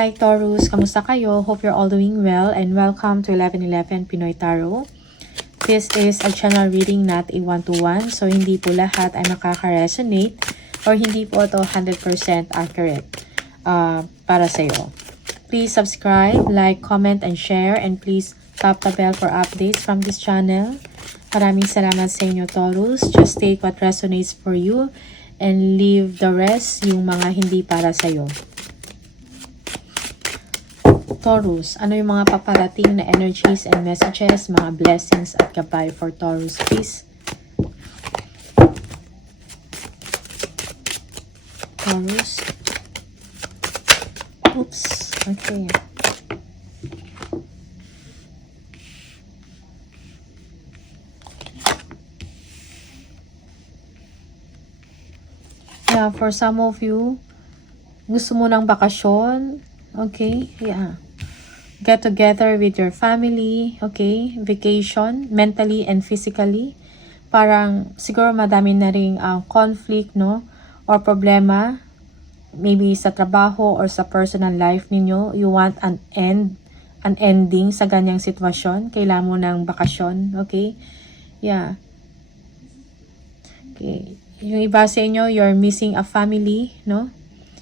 Hi Taurus, kamusta kayo? Hope you're all doing well and welcome to 1111 Pinoy Tarot. This is a channel reading, not a one-to-one. So hindi po lahat ay makaka-resonate or hindi po ito 100% accurate para sa iyo. Please subscribe, like, comment, and share. And please tap the bell for updates from this channel. Maraming salamat sa inyo Taurus. Just take what resonates for you and leave the rest, yung mga hindi para sa iyo. Taurus, ano yung mga paparating na energies and messages, mga blessings at gabay for Taurus, please? Taurus. Oops. Okay. Yeah, for some of you, gusto mo ng bakasyon. Okay, yeah. Get together with your family, okay? Vacation, mentally and physically. Parang siguro madami na ring conflict, no? Or problema, maybe sa trabaho or sa personal life ninyo. You want an ending sa ganyang sitwasyon. Kailangan mo ng bakasyon, okay? Yeah. Okay. Yung iba sa inyo, you're missing a family, no?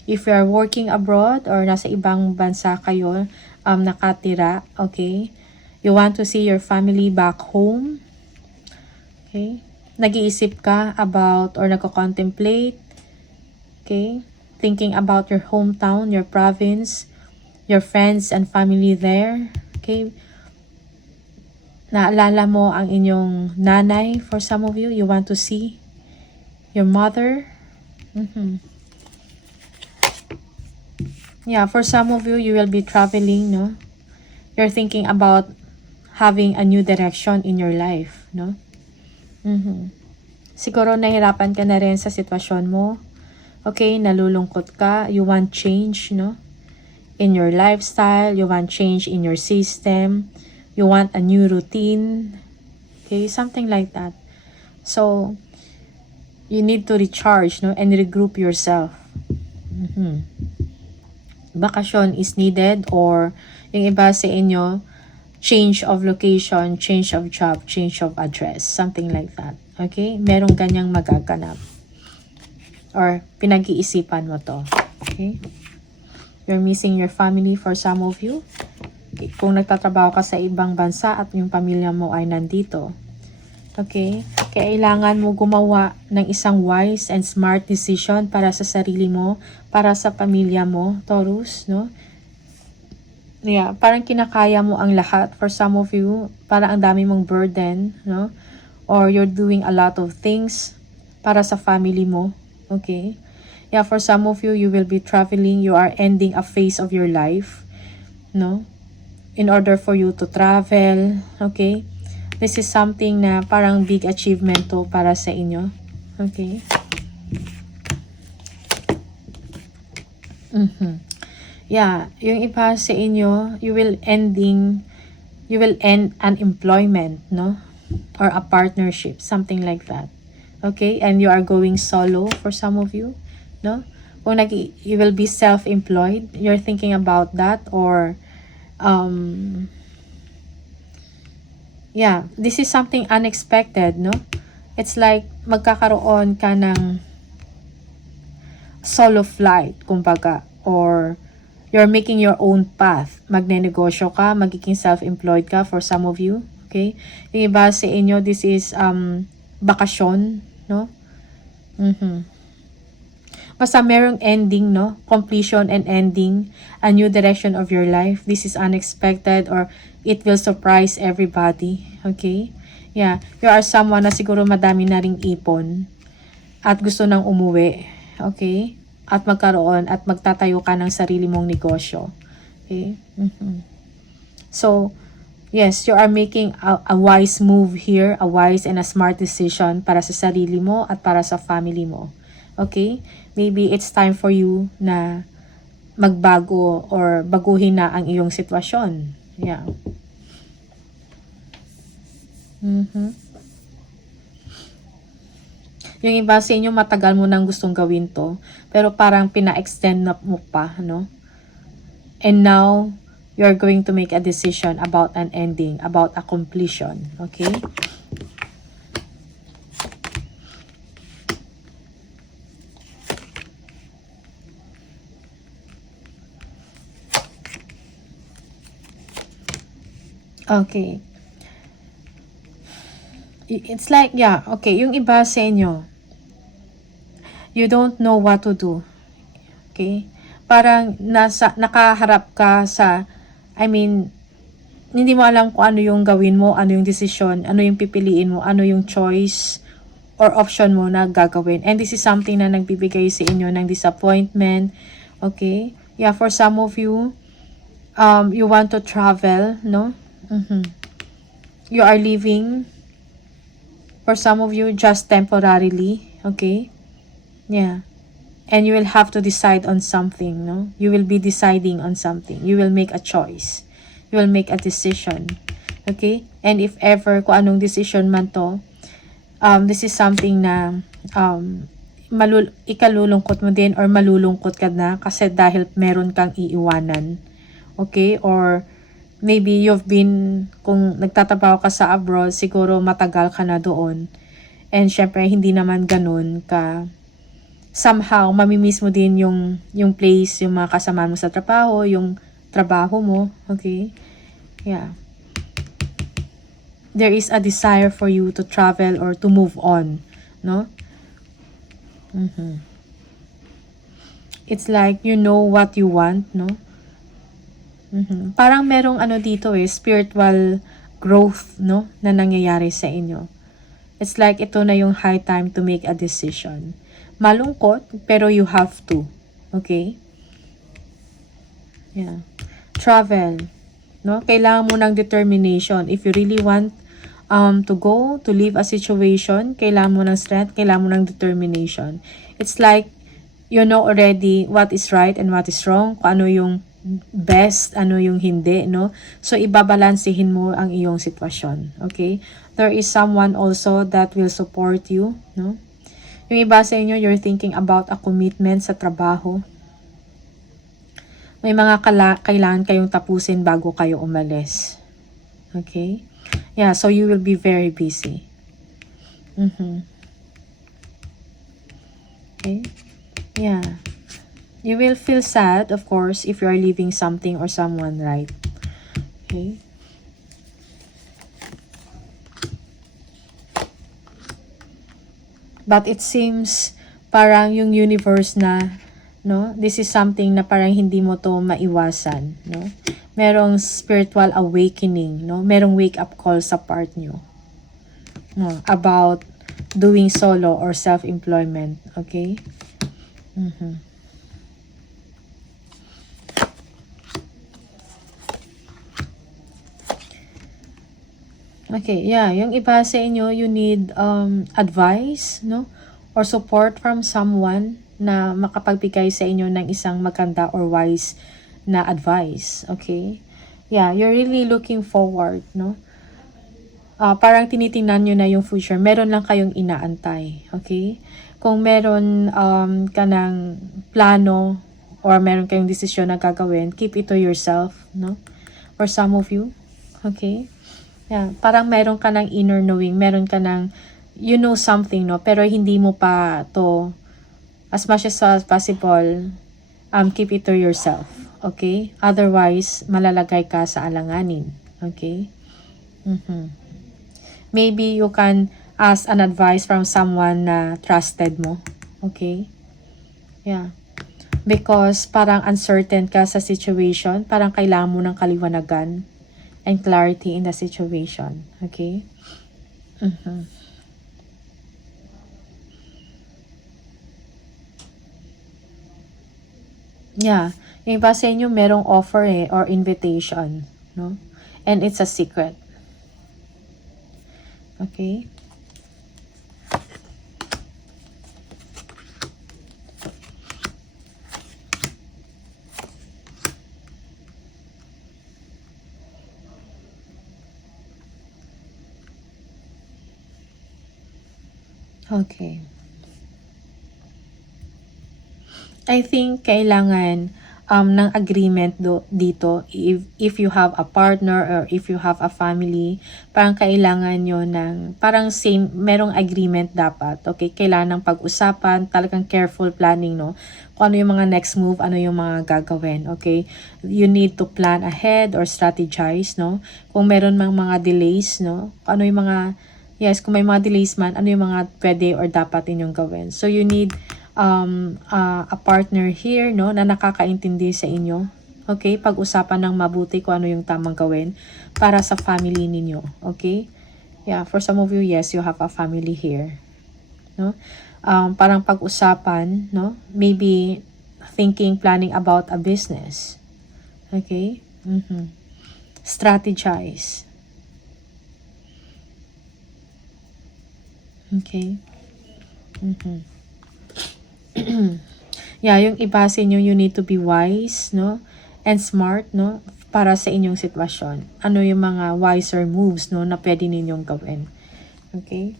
If you are working abroad or nasa ibang bansa kayo, nakatira, okay? You want to see your family back home, okay? Nag-iisip ka about or nagko-contemplate, okay? Thinking about your hometown, your province, your friends and family there, okay? Naalala mo ang inyong nanay for some of you. You want to see your mother. Yeah, for some of you, you will be traveling, no? You're thinking about having a new direction in your life, no? Siguro nahirapan ka na rin sa sitwasyon mo. Okay, nalulungkot ka. You want change, no? In your lifestyle. You want change in your system. You want a new routine. Okay, something like that. So, you need to recharge, no? And regroup yourself. Bakasyon is needed, or yung iba sa inyo, change of location, change of job, change of address, something like that. Okay? Merong ganyang magaganap. Or pinag-iisipan mo to. Okay? You're missing your family for some of you. Kung nagtatrabaho ka sa ibang bansa at yung pamilya mo ay nandito. Okay? Kailangan mo gumawa ng isang wise and smart decision para sa sarili mo, para sa pamilya mo, Taurus, no? Yeah, parang kinakaya mo ang lahat. For some of you, parang ang dami mong burden, no? Or you're doing a lot of things para sa family mo, okay? Yeah, for some of you, you will be traveling. You are ending a phase of your life, no? In order for you to travel, okay? This is something na parang big achievement to para sa inyo. Okay? Yeah, yung iba sa inyo, you will end unemployment, no? Or a partnership, something like that. Okay? And you are going solo for some of you, no? Kung you will be self-employed, you're thinking about that, or yeah, this is something unexpected, no? It's like magkakaroon ka ng solo flight, kumbaga, or you're making your own path. Magnenegosyo ka, magiging self-employed ka for some of you, okay? Yung iba sa inyo, this is bakasyon, no? Basta merong ending, no? Completion and ending, a new direction of your life. This is unexpected, or it will surprise everybody. Okay? Yeah. You are someone na siguro madami na ring ipon at gusto nang umuwi. Okay? At magkaroon at magtatayo ka ng sarili mong negosyo. Okay? So, yes, you are making a wise move here, a wise and a smart decision para sa sarili mo at para sa family mo. Okay? Maybe it's time for you na magbago or baguhin na ang iyong sitwasyon. Yeah. Yung iba sa inyo, matagal mo nang gustong gawin to, pero parang pina-extend na mo pa, no? And now, you're going to make a decision about an ending, about a completion. Okay? Okay. It's like, yeah, okay, yung iba sa inyo, you don't know what to do. Okay? Parang nakaharap ka sa, I mean, hindi mo alam kung ano yung gawin mo, ano yung decision, ano yung pipiliin mo, ano yung choice or option mo na gagawin. And this is something na nagbibigay sa inyo ng disappointment. Okay? Yeah, for some of you, you want to travel, no? You are leaving. For some of you, just temporarily. Okay? Yeah. And you will have to decide on something, no? You will be deciding on something. You will make a choice. You will make a decision. Okay? And if ever, kung anong decision man to, this is something na ikalulungkot mo din or malulungkot ka na kasi dahil meron kang iiwanan. Okay? Or maybe you've been, kung nagtatrabaho ka sa abroad, siguro matagal ka na doon. And syempre, hindi naman ganun ka, somehow, mamimiss mo din yung place, yung mga kasama mo sa trabaho, yung trabaho mo. Okay? Yeah. There is a desire for you to travel or to move on. No? It's like you know what you want, no? Parang merong ano dito spiritual growth, no? Na nangyayari sa inyo. It's like ito na yung high time to make a decision. Malungkot, pero you have to. Okay? Yeah. Travel. No? Kailangan mo ng determination. If you really want to go, to leave a situation, kailangan mo ng strength, kailangan mo ng determination. It's like, you know already what is right and what is wrong, kung ano yung best, ano yung hindi, no? So, ibabalansehin mo ang iyong sitwasyon. Okay? There is someone also that will support you, no? Yung iba sa inyo, you're thinking about a commitment sa trabaho. May mga kailangan kayong tapusin bago kayo umalis. Okay? Yeah, so you will be very busy. Okay? Yeah. You will feel sad, of course, if you are leaving something or someone, right? Okay? But it seems parang yung universe na, no? This is something na parang hindi mo to maiwasan, no? Merong spiritual awakening, no? Merong wake-up call sa part nyo, no? About doing solo or self-employment, okay? Okay, yeah, yung iba sa inyo, you need advice, no? Or support from someone na makapagbigay sa inyo ng isang maganda or wise na advice, okay? Yeah, you're really looking forward, no? Parang tinitingnan nyo na yung future. Meron lang kayong inaantay, okay? Kung meron ka ng plano or meron kayong desisyon na gagawin, keep it to yourself, no? For some of you, okay? Yeah, parang meron ka ng inner knowing, meron ka ng, you know something, no? Pero hindi mo pa to, as much as possible, keep it to yourself, okay? Otherwise, malalagay ka sa alanganin, okay? Maybe you can ask an advice from someone na trusted mo, okay? Yeah. Because parang uncertain ka sa situation, parang kailangan mo ng kaliwanagan and clarity in the situation. Okay? Yeah. Yung iba sa inyo, merong offer or invitation. No? And it's a secret. Okay? Okay. I think kailangan ng agreement dito. If you have a partner or if you have a family, parang kailangan nyo ng, parang same, merong agreement dapat. Okay, kailangan ng pag-usapan, talagang careful planning, no? Kung ano yung mga next move, ano yung mga gagawin, okay? You need to plan ahead or strategize, no? Kung meron mang mga delays, no? Kung ano yung mga, yes, kung may mga delays man, ano yung mga pwede or dapat inyong gawin. So, you need a partner here, no, na nakakaintindi sa inyo. Okay? Pag-usapan ng mabuti kung ano yung tamang gawin para sa family ninyo. Okay? Yeah, for some of you, yes, you have a family here. No? Parang pag-usapan, no? Maybe thinking, planning about a business. Okay? Strategize. Okay? Yeah, yung ibase nyo, you need to be wise, no? And smart, no? Para sa inyong sitwasyon. Ano yung mga wiser moves, no? Na pwede ninyong gawin. Okay?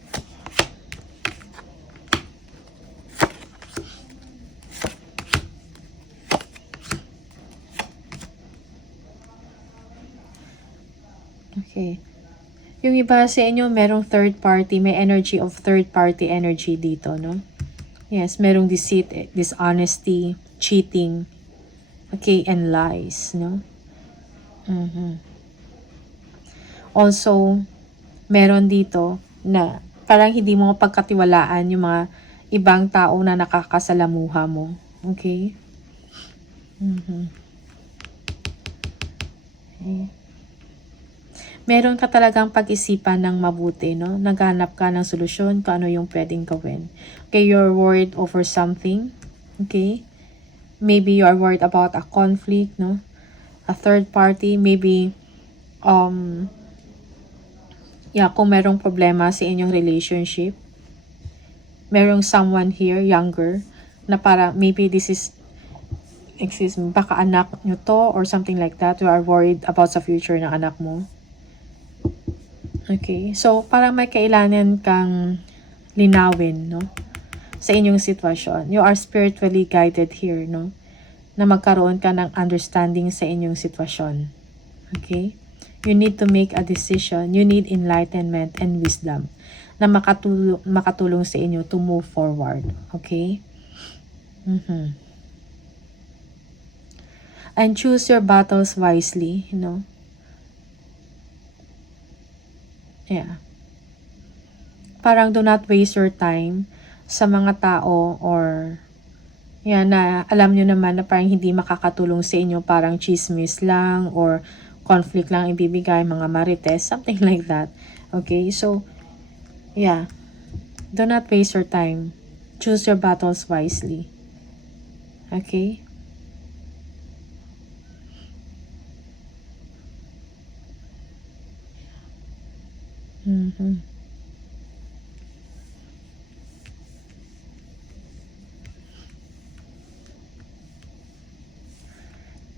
Okay. Yung iba sa inyo, merong third party, may energy of third party energy dito, no? Yes, merong deceit, dishonesty, cheating, okay, and lies, no? Also, meron dito na parang hindi mo pagkatiwalaan yung mga ibang tao na nakakasalamuha mo, okay? Okay. Meron ka talagang pag-isipan ng mabuti, no? Naghanap ka ng solusyon kung ano yung pwedeng gawin. Okay, you're worried over something. Okay? Maybe you are worried about a conflict, no? A third party, maybe, kung merong problema sa inyong relationship. Merong someone here, younger, na para, maybe this is, baka anak nyo to or something like that. You are worried about sa future ng anak mo. Okay, so parang may kailangan kang linawin, no? Sa inyong sitwasyon. You are spiritually guided here, no? Na magkaroon ka ng understanding sa inyong sitwasyon. Okay? You need to make a decision. You need enlightenment and wisdom na makatulong sa inyo to move forward. Okay? And choose your battles wisely, you know? Yeah. Parang do not waste your time sa mga tao or na alam nyo naman na parang hindi makakatulong sa inyo, parang chismis lang or conflict lang ibibigay, mga marites, something like that. Okay? So, yeah. Do not waste your time. Choose your battles wisely. Okay?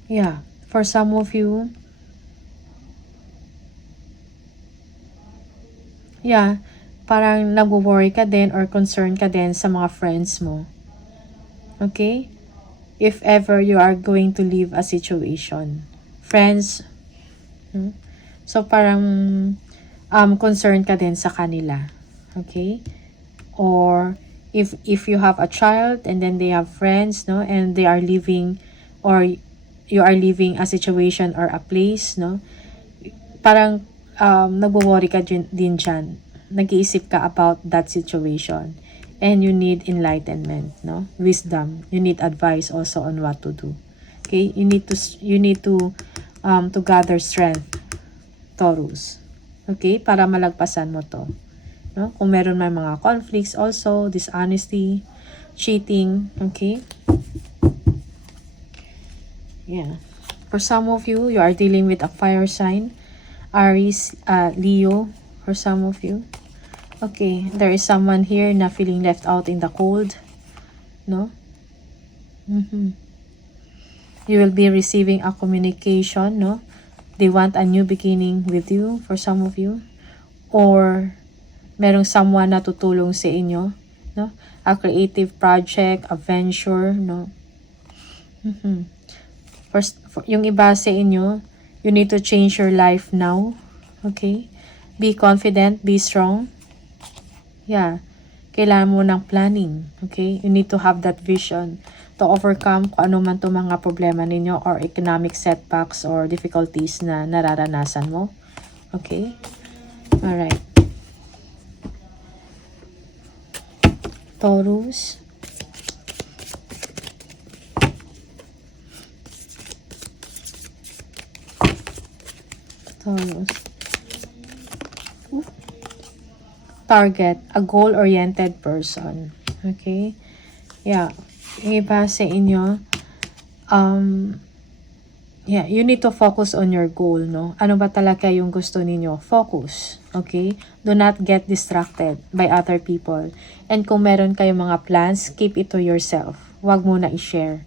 Yeah, for some of you, parang nag-worry ka din or concerned ka din sa mga friends mo. Okay? If ever you are going to leave a situation. Friends, so parang concerned ka din sa kanila. Okay? Or if you have a child and then they have friends, no, and they are leaving or you are leaving a situation or a place, no, parang nagwo-worry ka din dyan. Nag-iisip ka about that situation. And you need enlightenment, no, wisdom. You need advice also on what to do. Okay? You need to gather strength, Taurus. Okay? Para malagpasan mo to. No? Kung meron may mga conflicts also, dishonesty, cheating, okay? Yeah. For some of you, you are dealing with a fire sign. Aries, Leo, for some of you. Okay, there is someone here na feeling left out in the cold. No? You will be receiving a communication, no? They want a new beginning with you, for some of you. Or merong someone na tutulong sa inyo, no? A creative project, a venture, no? Yung iba sa inyo, you need to change your life now. Okay? Be confident, be strong. Yeah. Kailangan mo ng planning. Okay? You need to have that vision to overcome kung ano man to mga problema ninyo or economic setbacks or difficulties na nararanasan mo. Okay? Alright. Taurus. Target, a goal-oriented person. Okay? Yeah. Yung iba sa inyo, yeah, you need to focus on your goal, no? Ano ba talaga yung gusto ninyo? Focus. Okay? Do not get distracted by other people. And kung meron kayong mga plans, keep it to yourself. Huwag mo na i-share.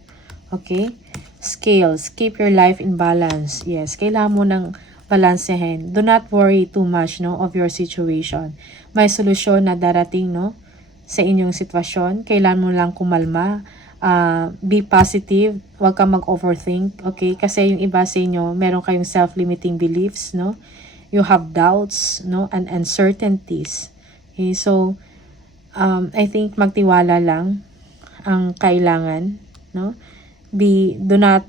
Okay? Scales, keep your life in balance. Yes, kailangan mo ng balansehin. Do not worry too much, no, of your situation. May solusyon na darating, no, sa inyong sitwasyon. Kailangan mo lang kumalma. Be positive. Huwag kang mag-overthink. Okay? Kasi yung iba sa inyo, meron kayong self-limiting beliefs, no? You have doubts, no, and uncertainties. Okay? So, I think magtiwala lang ang kailangan, no? Do not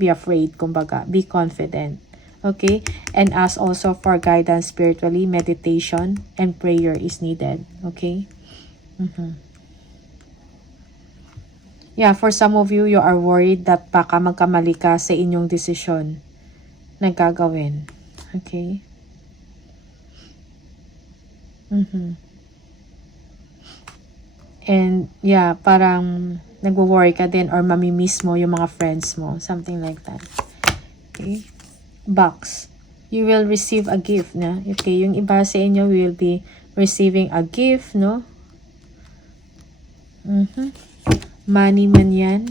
be afraid, kumbaga. Be confident. Okay? And ask also for guidance spiritually, meditation, and prayer is needed. Okay? Yeah, for some of you, you are worried that baka magkamali ka sa inyong desisyon na gagawin. Okay? And yeah, parang nagwo-worry ka din or mamimiss mo yung mga friends mo. Something like that. Okay? Box. You will receive a gift, na. Okay, yung iba sa inyo will be receiving a gift, no? Money man yan.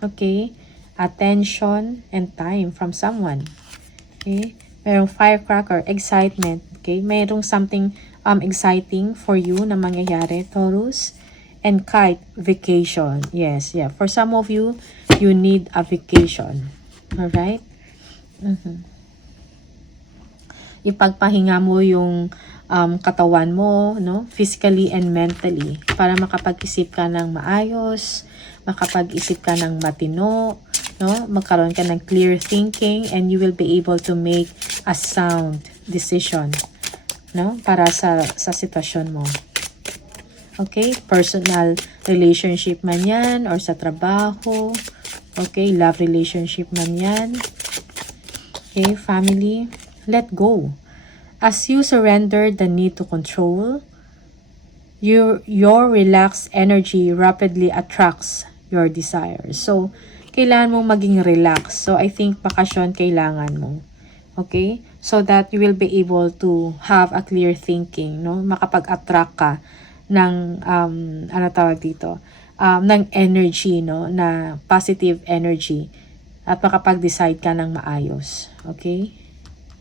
Okay? Attention and time from someone. Okay? Merong firecracker, excitement. Okay? Merong something exciting for you na mangyayari, Taurus. And kite, vacation. Yes, yeah. For some of you, you need a vacation. Alright? Ipagpahinga mo yung katawan mo, no? Physically and mentally. Para makapag-isip ka ng maayos, makapag-isip ka ng matino, no? Magkaroon ka ng clear thinking and you will be able to make a sound decision, no? Para sa sitwasyon mo. Okay? Personal relationship man yan or sa trabaho. Okay? Love relationship man yan. Okay? Family. Let go. As you surrender the need to control, your relaxed energy rapidly attracts your desires. So, kailangan mo maging relax. So, I think bakasyon kailangan mo. Okay? So that you will be able to have a clear thinking, no? Makapag-attract ka ng ano tawag dito, ng energy, no, na positive energy at makapag-decide ka ng maayos. Okay?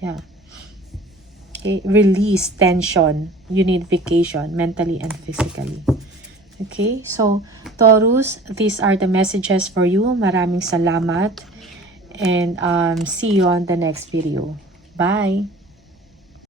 Yeah. Okay, release tension. You need vacation mentally and physically. Okay? So, Taurus, these are the messages for you. Maraming salamat and see you on the next video. Bye.